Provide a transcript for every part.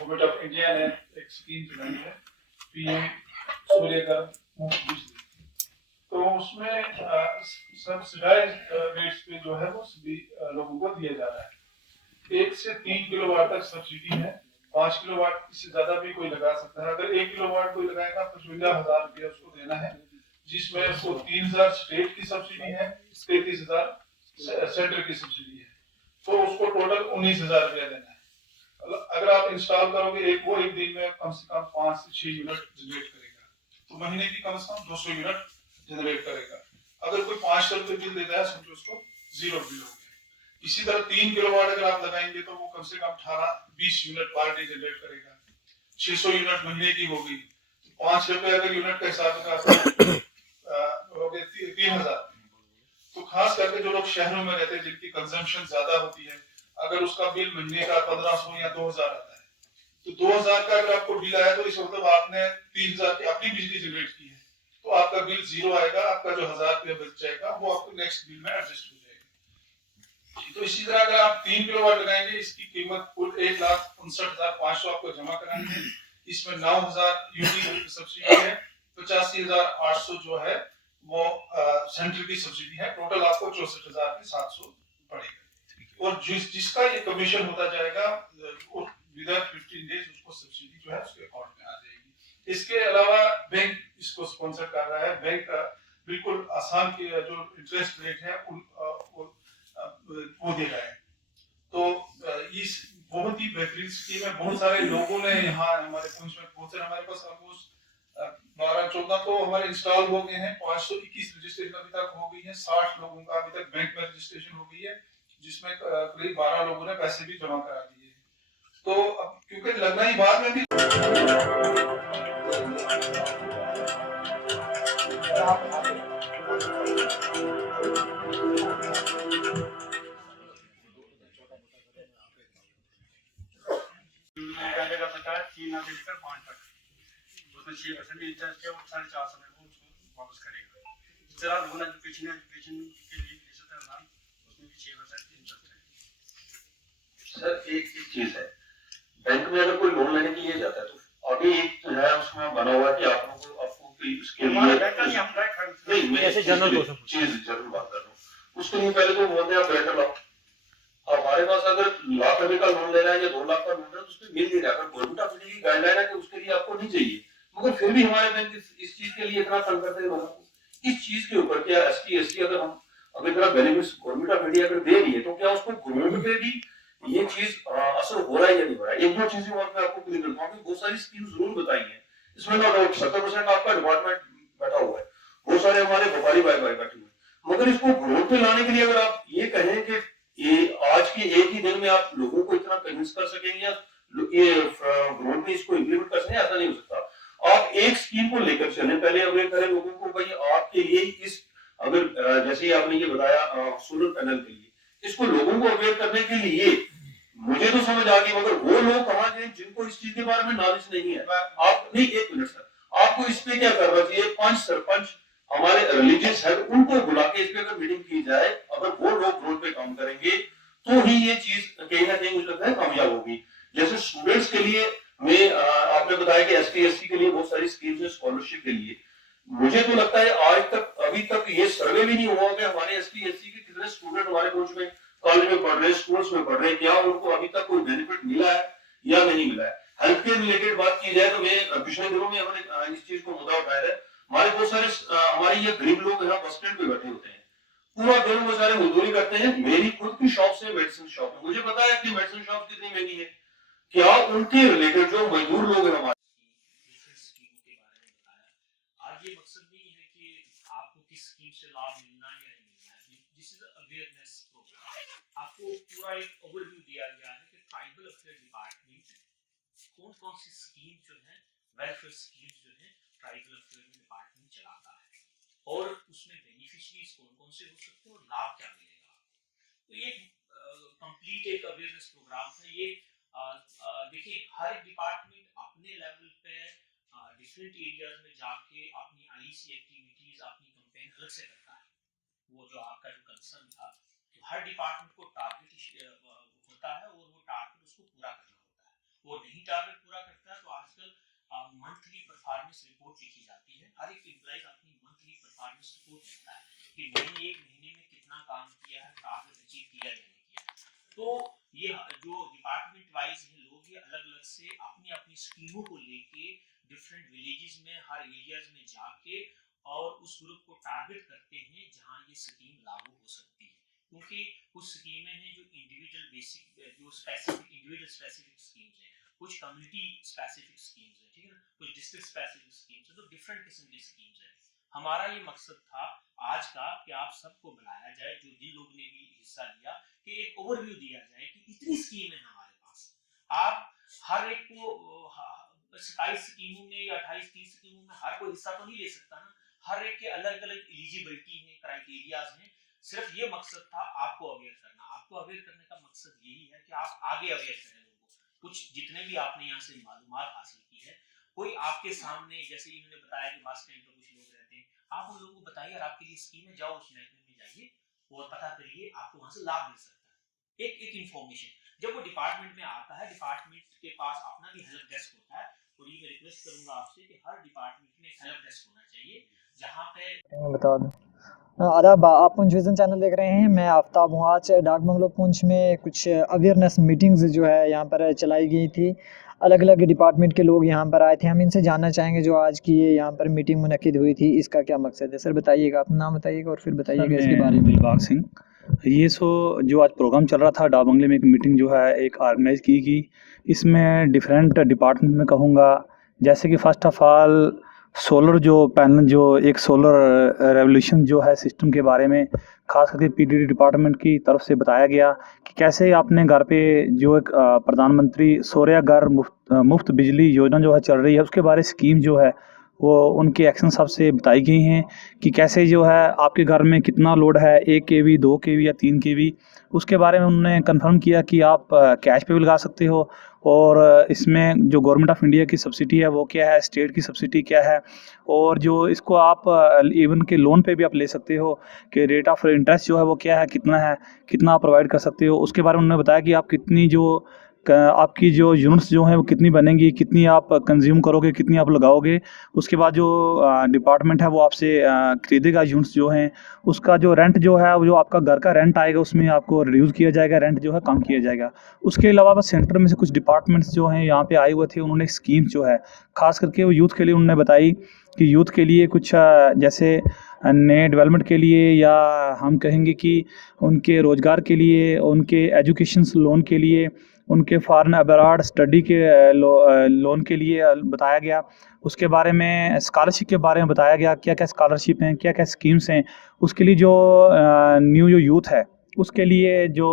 Government of India ने एक scheme चलाई है पीएम सूर्यघर मुफ्त बिजली। तो उसमें सब्सिडाइज रेट्स पे जो है वो सभी लोगों को दिया जा रहा है। 1 से 3 किलोवाट तक सब्सिडी है। 5 किलोवाट इससे ज्यादा भी कोई लगा सकता है। अगर 1 किलोवाट कोई लगाएगा तो 55,000 रुपया उसको देना है, जिसमें उसको 3,000 स्टेट की सब्सिडी है, 33,000 सेंटर की सब्सिडी है। तो उसको टोटल 19,000 रुपया देना है। अगर आप इंस्टॉल करोगे एक दिन में कम से कम 5 से 6 यूनिट जनरेट करेगा, तो महीने की कम से कम 200 यूनिट जनरेट करेगा। अगर कोई 500 रुपये बिल देता है समझो उसको 0 बिल हो गया। इसी तरह 3 किलोवाट अगर आप लगाएंगे तो वो कम से कम 18-20 यूनिट पर डे जनरेट करेगा। 600 यूनिट महीने की होगी, तो 5 रुपए अगर यूनिट के हिसाब से हो गए 3,000। तो खास करके जो लोग शहरों में रहते हैं जिनकी कंजम्पशन ज्यादा होती है, अगर उसका बिल महीने का 1500 या 2000 आता है, तो 2000 का अगर आपको बिल आया तो इस मतलब आपने 3000 की अपनी बिजली जनरेट की है, तो आपका बिल 0 आएगा। आपका जो 1000 रुपया बच जाएगा वो आपको नेक्स्ट बिल में एडजस्ट हो जाएगा। तो इसी तरह अगर आप 3 किलोवाट लगाएंगे, इसकी कीमत कुल 1,59,500 आपको जमा करानी है। इसमें 9,000 यूनिट सब्सिडी है, 85,800 जो है वो सेंट्रल की सब्सिडी है। टोटल आपको 64,700 पड़ेगा। और जिसका ये कमीशन होता जाएगा विद इन 15 डेज उसको सब्सिडी जो है उसके अकाउंट में आ जाएगी। इसके अलावा बैंक इसको स्पॉन्सर कर रहा है। बैंक बिल्कुल आसान की जो इंटरेस्ट रेट है वो दे रहा है। तो इस बहुत ही बेहतरीन स्कीम है। बहुत सारे लोगों ने यहाँ हमारे पुंछ में पहुंचे, हमारे पास ऑलमोस्ट 12-14 तो हमारे इंस्टॉल हो गए हैं। 521 रजिस्ट्रेशन अभी तक हो गई है। 60 लोगों का अभी तक बैंक में रजिस्ट्रेशन हो गई है, जिसमें करीब 12 लोगों ने पैसे भी जमा करा दिए। तो अब क्योंकि लगना ही बाद में भी उसमें 6% इंटरेस्ट है और 4.5 समय को उसको वापस करेगा। इस तरह लोन एजुकेशन के लिए ले सकते हैं, उसमें भी 6% इंटरेस्ट है। सर एक चीज है, बैंक में अगर कोई लोन लेने के लिए जाता है तो आगे एक जो है उसमें बना हुआ है कि आपको इसके लिए नहीं, मैं ऐसे जनरल चीज जरूर बात कर रहा हूँ। उसके लिए पहले तो बोलते हैं आप ग्रेटर लाओ। हमारे पास अगर लाख रुपए का लोन ले रहा है या 2 लाख का लोन है तो उसमें मिल नहीं रहा। अगर गवर्नमेंट ऑफ इंडिया की गाइडलाइन है कि उसके लिए आपको नहीं चाहिए, मगर फिर भी हमारे बैंक इस चीज के लिए इतना तंग करते हैं लोगों को। इस चीज के ऊपर क्या ST अगर हम अगर इतना बेनिफिट्स गवर्नमेंट ऑफ इंडिया अगर दे रही है तो क्या उसको गवर्नमेंट पे भी ये चीज असर हो रहा है या नहीं हो रहा है? एक दो चीजें और मैं आपको क्लियर करता हूँ। बहुत सारी स्कीम जरूर बताई है, इसमें ना 70% आपका डिपार्टमेंट बैठा हुआ है, बहुत सारे हमारे व्यापारी भाई बैठे हुए हैं। मगर इसको ग्रोथ पे लाने के लिए अगर आप ये कहें कि ये आज के एक ही दिन में आप लोगों को इतना कन्विंस कर सकेंगे या ये ग्रोथ में इसको इम्प्लीमेंट कर सकें, ऐसा नहीं हो सकता। आप एक स्कीम को लेकर चलें, पहले अवेयर करें लोगों को भाई आपके लिए इस अगर जैसे आपने ये बताया सोलर पैनल के लिए, इसको लोगों को अवेयर करने के लिए मुझे तो समझ आ गई, मगर वो लोग कहाँ गए जिनको इस चीज के बारे में नॉलेज नहीं है? आप नहीं, एक मिनट सर, आपको इस पे क्या करना चाहिए? 5 सरपंच हमारे रिलीजियस है उनको बुला के इस पे अगर मीटिंग की जाए, अगर वो लोग ग्रोथ पे काम करेंगे तो ही ये चीज कहीं ना कहीं मुझे लगता है कामयाब होगी। जैसे स्टूडेंट्स के लिए मैं आपने बताया कि ST के लिए बहुत सारी स्कीम्स है स्कॉलरशिप के लिए। मुझे तो लगता है आज तक अभी तक ये सर्वे भी नहीं हुआ कि हमारे ST के कितने स्टूडेंट हमारे कॉलेज में पढ़ रहे हैं, स्कूल्स में पढ़ रहे हैं, क्या उनको अभी तक कोई बेनिफिट मिला है या नहीं मिला है। हेल्थ केयर रिलेटेड बात की जाए तो मैं पिछले दिनों में हमने इस चीज को मुद्दा उठाया है। हमारे बहुत सारे हमारे ये गरीब लोग यहाँ बस स्टैंड पे बैठे होते हैं, पूरा दिन बेचारे मजदूरी करते हैं। मेरी खुद की शॉप से मेडिसिन शॉप है, मुझे पता है कि मेडिसिन शॉप कितनी महंगी है। क्या उनके रिलेटेड जो मजदूर लोग हैं हमारे ये मकसद नहीं है कि आपको किस स्कीम से लाभ मिलना या नहीं मिलना है। This is awareness programme. आपको पूरा एक ओवरव्यू दिया गया है कि ट्राइबल अफेयर डिपार्टमेंट कौन कौन सी स्कीम जो है, वेलफेयर स्कीम जो है ट्राइबल अफेयर डिपार्टमेंट चलाता है और उसमें बेनिफिशियरीज कौन कौन से हो सकते हैं और लाभ क्या मिलेगा। तो ये कंप्लीट एक अवेयरनेस प्रोग्राम है। ये देखिए हर डिपार्टमेंट अपने लेवल पे डिफरेंट एरियाज में जाके अपनी IC एक्टिविटीज, अपनी कैंपेन अलग से करता है। वो जो आपका जो कंसर्न था, तो हर डिपार्टमेंट को टारगेट होता है और वो टारगेट उसको पूरा करना होता है। वो नहीं टारगेट तो ये जो डिपार्टमेंट वाइज है लोग, ये अलग अलग से अपनी अपनी स्कीमों को लेके डिफरेंट विलेजेस में, हर एरियाज में जाके और उस ग्रुप को टारगेट करते हैं जहां ये स्कीम लागू हो सकती है। क्योंकि कुछ स्कीमें हैं जो इंडिविजुअल बेसिक, जो स्पेसिफिक इंडिविजुअल स्पेसिफिक स्कीम्स हैं, कुछ कम्युनिटी स्पेसिफिक स्कीम्स हैं, ठीक है ना, कुछ डिस्ट्रिक्ट स्पेसिफिक स्कीम्स हैं, तो डिफरेंट किस्म की स्कीम्स हैं। हमारा ये मकसद था आज का कि आप सबको बुलाया जाए, जो जिन लोगों ने भी हिस्सा लिया, कि एक ओवरव्यू दिया जाए कि इतनी स्कीम है हमारे पास। आप हर एक को 27 स्कीमों में या 28-30 स्कीमों में हर कोई हिस्सा तो नहीं ले सकता ना, हर एक के अलग अलग एलिजिबिलिटी है, क्राइटेरियाज हैं। सिर्फ ये मकसद था आपको अवेयर करना। आपको अवेयर करने का मकसद यही है कि आप आगे अवेयर करें लोगों को। कुछ जितने भी आपने यहाँ से मालूमात हासिल की है, कोई आपके सामने, जैसे इन्होंने बताया कि बस स्टैंड पर कुछ लोग रहते हैं, आप उन लोगों को बताइए यार आपके लिए स्कीम है, जाओ उस महकमे में जाइए और पता करिए, आपको वहां से लाभ मिल सकता है। एक एक इंफॉर्मेशन जब वो डिपार्टमेंट में आता है, डिपार्टमेंट के पास अपना भी हेल्प डेस्क होता है, और ये मैं रिक्वेस्ट करूंगा आपसे कि हर डिपार्टमेंट में हेल्प डेस्क होना चाहिए जहां पे मैं बता दूं। आदाब, आप पुंछ विज़न चैनल देख रहे हैं। मैं आफ्ताब हूँ। आज डाक बंगलो पुंछ में कुछ अवेयरनेस मीटिंग्स जो है यहाँ पर चलाई गई थी। अलग अलग डिपार्टमेंट के लोग यहाँ पर आए थे। हम इनसे जानना चाहेंगे जो आज की ये यहाँ पर मीटिंग मुनक्किद हुई थी, इसका क्या मकसद है। सर बताइएगा, अपना नाम बताइएगा और फिर बताइएगा इसके बारे में। दिलबाग सिंह। ये जो आज प्रोग्राम चल रहा था डाक बंगले में, एक मीटिंग जो है एक ऑर्गेनाइज की गई। इसमें डिफरेंट डिपार्टमेंट में कहूँगा, जैसे कि फ़र्स्ट ऑफ़ ऑल सोलर जो पैनल, जो एक सोलर रेवोल्यूशन जो है सिस्टम के बारे में खास करके पीडीडी डिपार्टमेंट की तरफ से बताया गया कि कैसे अपने घर पे जो एक प्रधानमंत्री सौर्य घर मुफ्त बिजली योजना जो है चल रही है, उसके बारे स्कीम जो है वो उनके एक्शन सबसे बताई गई हैं कि कैसे जो है आपके घर में कितना लोड है, 1 kV 2 kV या 3 kV, उसके बारे में उन्होंने कंफर्म किया कि आप कैश पे भी लगा सकते हो। और इसमें जो गवर्नमेंट ऑफ इंडिया की सब्सिडी है वो क्या है, स्टेट की सब्सिडी क्या है, और जो इसको आप इवन के लोन पे भी आप ले सकते हो कि रेट ऑफ इंटरेस्ट जो है वो क्या है, कितना आप प्रोवाइड कर सकते हो। उसके बारे में उन्होंने बताया कि आप कितनी आपकी जो यूनिट्स जो हैं वो कितनी बनेंगी, कितनी आप कंज्यूम करोगे, कितनी आप लगाओगे। उसके बाद जो डिपार्टमेंट है वो आपसे खरीदेगा यूनिट्स जो हैं, उसका जो रेंट जो है, वो जो आपका घर का रेंट आएगा उसमें आपको रिड्यूस किया जाएगा, रेंट जो है कम किया जाएगा। उसके अलावा बस सेंटर में से कुछ डिपार्टमेंट्स जो हैं यहाँ पे आए हुए थे, उन्होंने स्कीम जो है खास करके वो यूथ के लिए उन्होंने बताई कि यूथ के लिए कुछ जैसे नए डेवलपमेंट के लिए, या हम कहेंगे कि उनके रोज़गार के लिए, उनके एजुकेशन लोन के लिए, उनके फॉरेन अब्रॉड स्टडी के लोन के लिए बताया गया। उसके बारे में स्कॉलरशिप के बारे में बताया गया, क्या क्या स्कॉलरशिप हैं, क्या क्या स्कीम्स हैं। उसके लिए जो न्यू जो यूथ है उसके लिए जो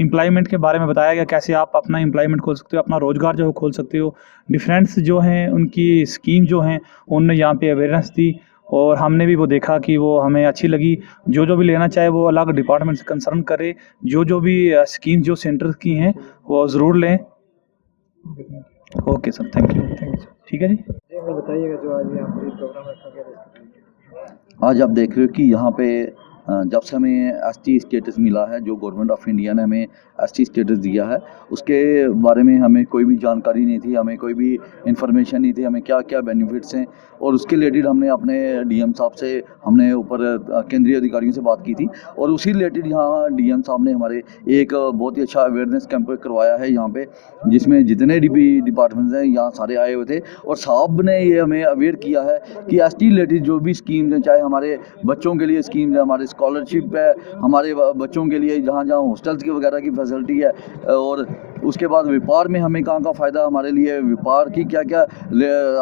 एम्प्लॉयमेंट के बारे में बताया गया, कैसे आप अपना एम्प्लॉयमेंट खोल सकते हो, अपना रोज़गार जो है खोल सकते हो। डिफरेंट्स जो हैं उनकी स्कीम जो हैं उन्होंने यहाँ पे अवेयरनेस दी, और हमने भी वो देखा कि वो हमें अच्छी लगी। जो भी लेना चाहे वो अलग डिपार्टमेंट से कंसर्न करे, जो भी स्कीम जो सेंटर की हैं वो ज़रूर लें। Okay sir, thank you. ठीक है जी। जी हमें बताइएगा जो आज यहाँ पर प्रोग्राम रखा गया। आज आप देख रहे हो कि यहाँ पे जब से हमें एसटी स्टेटस मिला है, जो गवर्नमेंट ऑफ इंडिया ने हमें एसटी स्टेटस दिया है, उसके बारे में हमें कोई भी जानकारी नहीं थी, हमें कोई भी इंफॉर्मेशन नहीं थी, हमें क्या क्या बेनिफिट्स हैं। और उसके रिलेटेड हमने अपने डीएम साहब से, हमने ऊपर केंद्रीय अधिकारियों से बात की थी, और उसी रिलेटेड यहाँ डीएम साहब ने हमारे एक बहुत ही अच्छा अवेयरनेस कैंप करवाया है यहाँ पे, जिसमें जितने भी डिपार्टमेंट्स हैं यहाँ सारे आए हुए थे। और साहब ने ये हमें अवेयर किया है कि एसटी रिलेटेड जो भी स्कीम्स हैं, चाहे हमारे बच्चों के लिए स्कीम्स है, हमारे स्कॉलरशिप है, हमारे बच्चों के लिए जहाँ जहाँ हॉस्टल्स की वगैरह की फैसिलिटी है, और उसके बाद व्यापार में हमें कहाँ का फ़ायदा, हमारे लिए व्यापार की क्या क्या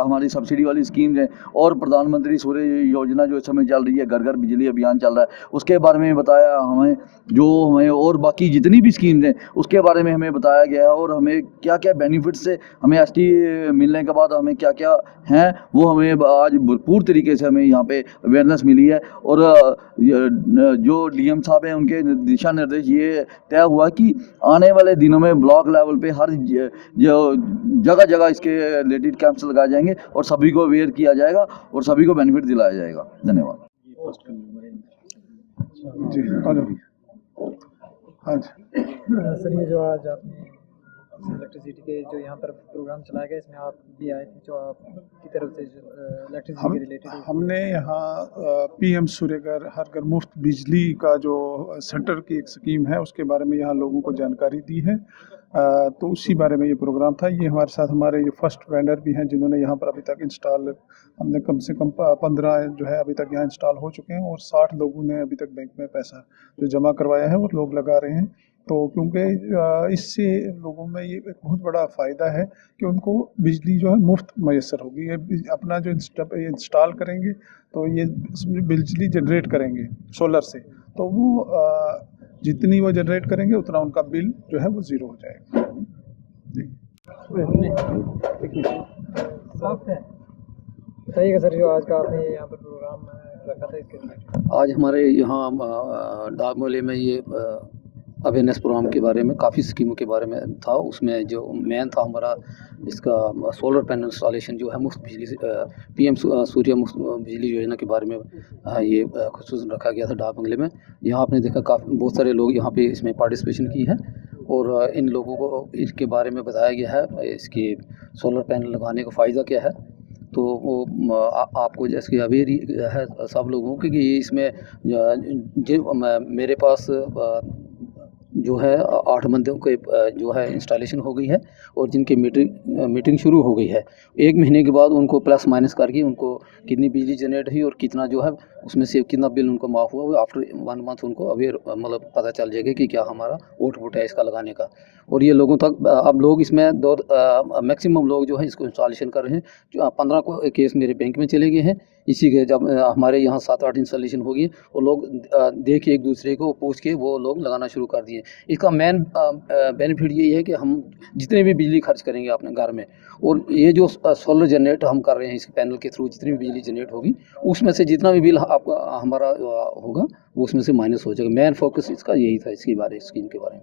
हमारी सब्सिडी वाली स्कीम्स हैं, और प्रधानमंत्री सूर्य योजना जो इस समय चल रही है, घर घर बिजली अभियान चल रहा है, उसके बारे में बताया हमें, और बाकी जितनी भी स्कीम्स हैं उसके बारे में हमें बताया गया है, और हमें क्या क्या बेनिफिट्स से हमें एसटी मिलने के बाद हमें क्या क्या हैं वो हमें आज भरपूर तरीके से हमें यहाँ पे अवेयरनेस मिली है। और जो डीएम साहब हैं उनके दिशा निर्देश ये तय हुआ कि आने वाले दिनों में ब्लॉक लेवल पे हर जगह जगह इसके रिलेटेड कैंप्स लगाए जाएंगे, और सभी को अवेयर किया जाएगा, और सभी को बेनिफिट दिलाया जाएगा। धन्यवाद सर ये जो आज आपने इलेक्ट्रिसिटी के जो यहाँ पर प्रोग्राम चलाया गया, इसमें आप भी आए थे, जो आपकी तरफ से इलेक्ट्रिसिटी हम के रिलेटेड हमने यहाँ पीएम सूर्यघर हर घर मुफ्त बिजली का जो सेंटर की एक स्कीम है उसके बारे में यहाँ लोगों को जानकारी दी है। तो उसी बारे में ये प्रोग्राम था। ये हमारे साथ हमारे ये फर्स्ट वेंडर भी हैं जिन्होंने यहाँ पर अभी तक इंस्टॉल, हमने कम से कम 15 जो है अभी तक यहाँ इंस्टॉल हो चुके हैं और 60 लोगों ने अभी तक बैंक में पैसा जो जमा करवाया है वो लोग लगा रहे हैं। तो क्योंकि इससे लोगों में ये एक बहुत बड़ा फ़ायदा है कि उनको बिजली जो है मुफ्त मैसर होगी। ये अपना जो इंस्टॉल करेंगे तो ये बिजली जनरेट करेंगे सोलर से, तो वो जितनी वो जनरेट करेंगे उतना उनका बिल जो है वो ज़ीरो हो जाएगा। जी बताइएगा सर, जो आज का आपने यहाँ पर प्रोग्राम रखा था इसके रिलेटेड। आज हमारे यहाँ डाक मोहल्ले में ये अवेयरनेस प्रोग्राम के बारे में काफ़ी स्कीमों के बारे में था। उसमें जो मेन था हमारा इसका सोलर पैनल इंस्टॉलेशन जो है मुफ्त बिजली से पीएम सूर्य मुफ्त बिजली योजना के बारे में ये खुसूसन रखा गया था डाक बंगले में। यहाँ आपने देखा काफ़ी बहुत सारे लोग यहाँ पे इसमें पार्टिसिपेशन की है और इन लोगों को इसके बारे में बताया गया है इसके सोलर पैनल लगाने का फ़ायदा क्या है। तो वो आपको जैसे अवेयर है सब लोगों की कि इसमें मेरे पास जो है 8 बंदों के जो है इंस्टॉलेशन हो गई है और जिनकी मीटिंग शुरू हो गई है। 1 महीने के बाद उनको प्लस माइनस करके उनको कितनी बिजली जनरेट हुई और कितना जो है उसमें से कितना बिल उनको माफ़ हुआ, वो आफ्टर 1 मंथ उनको अवेयर मतलब पता चल जाएगा कि क्या हमारा आउटपुट है इसका लगाने का। और ये लोगों तक अब लोग इसमें मैक्सिमम लोग जो है इसको इंस्टॉलेशन कर रहे हैं। जो 15 को केस मेरे बैंक में चले गए हैं। इसी के जब हमारे यहाँ 7-8 इंस्टॉलेशन होगी और लोग देख के एक दूसरे को पूछ के वो लोग लगाना शुरू कर दिए। इसका मेन बेनिफिट यही है कि हम जितने भी बिजली खर्च करेंगे अपने घर में और ये जो सोलर जनरेट हम कर रहे हैं इसके पैनल के थ्रू जितनी भी बिजली जनरेट होगी उसमें से जितना भी बिल आपका हमारा होगा वो उसमें से माइनस हो जाएगा। मेन फोकस इसका यही था इसके बारे स्कीम के बारे में।